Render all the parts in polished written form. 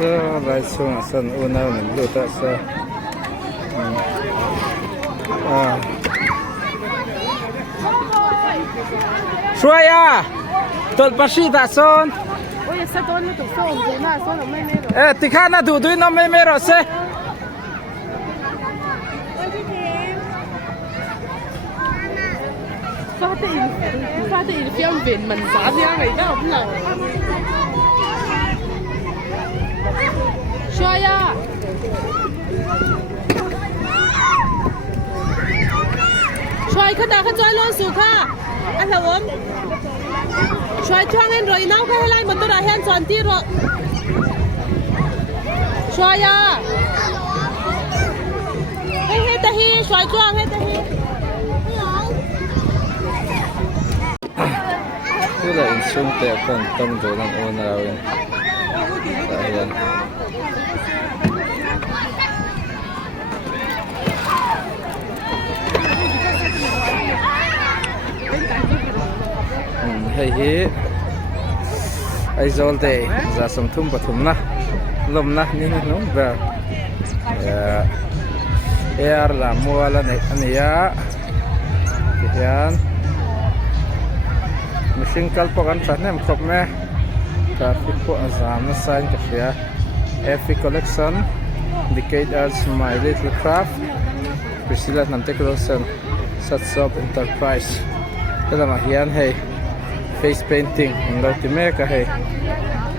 so lai chung san una min luta sa Suaya tol pasi ta son Ôi sao tôi nó tụt sông rồi na sông nó mấy mấy rồi. Tikhana du du no me ro se Phát tiền phiêu viện mình xả ra này đó không lầu. Xoay à. Xoay khá đá khá xoay luôn sụp ha. Anh là ốm. Xoay choang lên rồi nào cái lại mình tôi đã hẹn chọn tí rồi. Xoay à. Hey ta hi xoay choang hey ta hi. Cứ là in sung te kan tam do nan on rawin tahian hei hi ai zol te za som thum pathum na lom na ni na no ba er la muala ne ania hian machine kalpo kan thahnem khop me traffic po azam na sign ka fia FE collection decade arts my little craft Priscilla Nantekrosen Satsop Enterprise tala hian hei face painting nglo ti me ka hei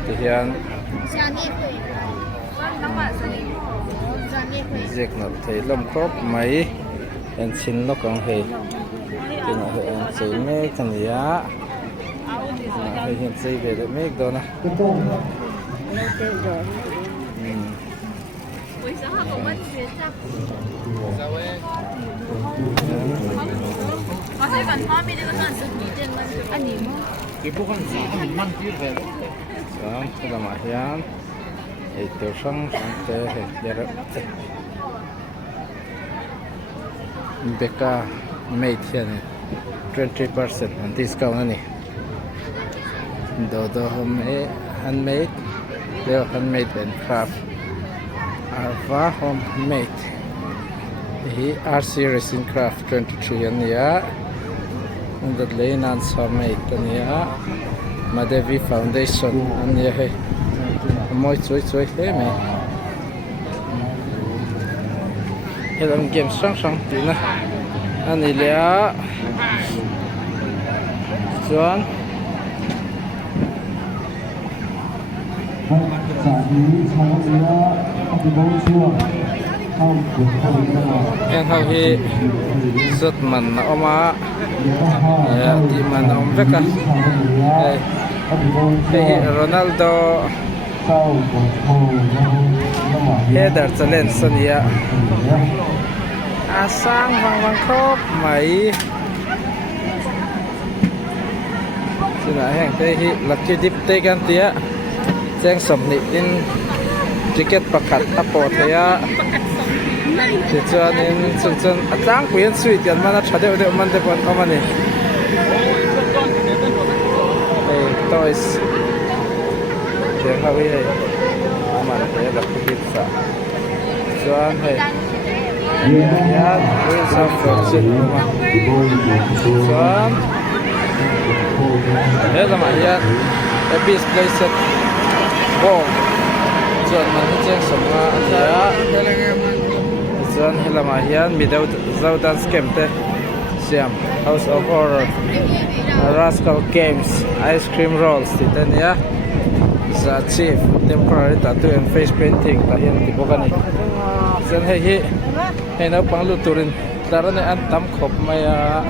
ti hian jek na thei lom khop mai en chin lo kang hei tina he en chei me kania hay hiện xây về được mấy đó nè. Sáng cái là mà hiền, thì tiểu sang te thì giờ đó. Becca made here 20% on discount này. Dodo handmade, Leo handmade and craft. Arva homemade. He RC Resin Craft 23 ania. And the Laynans homemade ania. Madevi Foundation ania he. Moi chui he me. Helam game sang tina. Anilia. John. Em hầu hi rất mặn nó mà thì mà nó vết cả Ronaldo header challenge sania sang vang khop mấy xin lỗi hàng tây hi lucky dip tây gan tia Giang sầm nị in ticket pakat apo thaya thì cho nên chân Giang quyến suy tiền mà nó chả đều mình được còn không này toys tiếng Hawaii này mà nó là cái pizza cho này ya với sao fortune mà cho thế là mà ya Abyss Playset Bom chuan man cheng somma ya chuan helama hian midau zaudan scam te siam House of Horror Rascal Games Ice Cream Rolls titania za chief temporary tattoo and face painting ta hian ti bokani chuan hei no panglu turin tarane an tam khop maya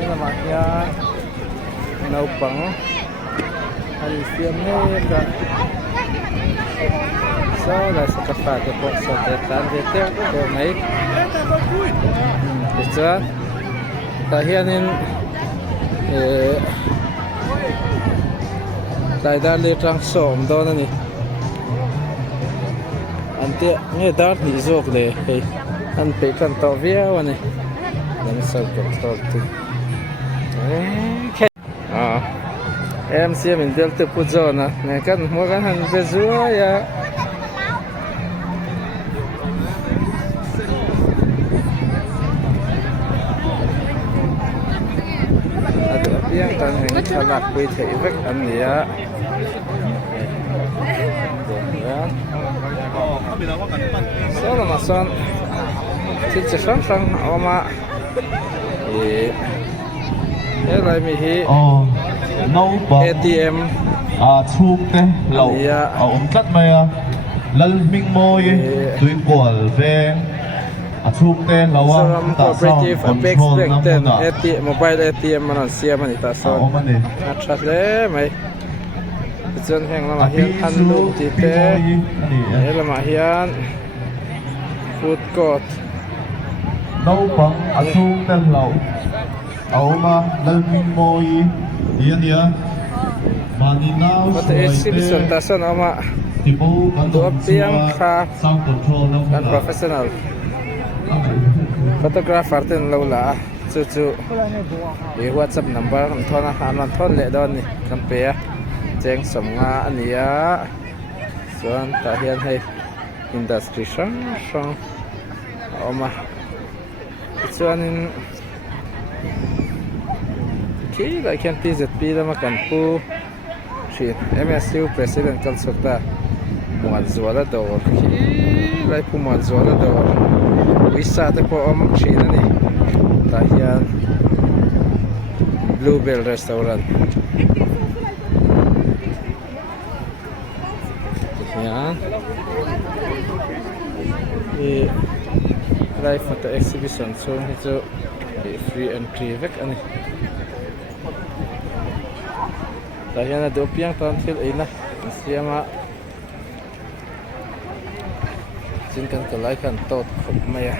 helama hian no pang Hãy subscribe cho kênh Ghiền Mì Gõ để không bỏ lỡ em xem mình del từ phút giờ nè này cắt mua cái hàng về dưới à ada yang kan ini salak kuih teh vek an ya so lama son chỉ sang sang ama lại mi hi nấu bò ATM chụp thế lẩu cắt mày lần mình môi tùy quần về chụp thế lẩu cooperative Apex Bank ten ATM mobile ATMมันเสียมันตาซ้อนชัดเลยไหมจนแห่งละมาเฮียนอันลูกจีเต้ละมาเฮียนฟูดกอด nấu bằng chụp thế lẩu mà lần mình môi yên yên mà đi nào Mata exhibition ta son ama dua piang kha kan professional photographer ten lo la chu e WhatsApp number kan thona han thon le don ni kan pe cheng som nga ania son ta hian hei industry sang ama chuanin ki lai khan PZP lama kan pu shin MSU president kan sakta muan zuala dawr ki lai pu muan zuala dawr wisa te po om shin ani ta hian Bluebell restaurant hian lai photo exhibition chung hi chu free entry vek ani ta hian a do piang tan thil eina siama chin kan kalai kan tot khop maya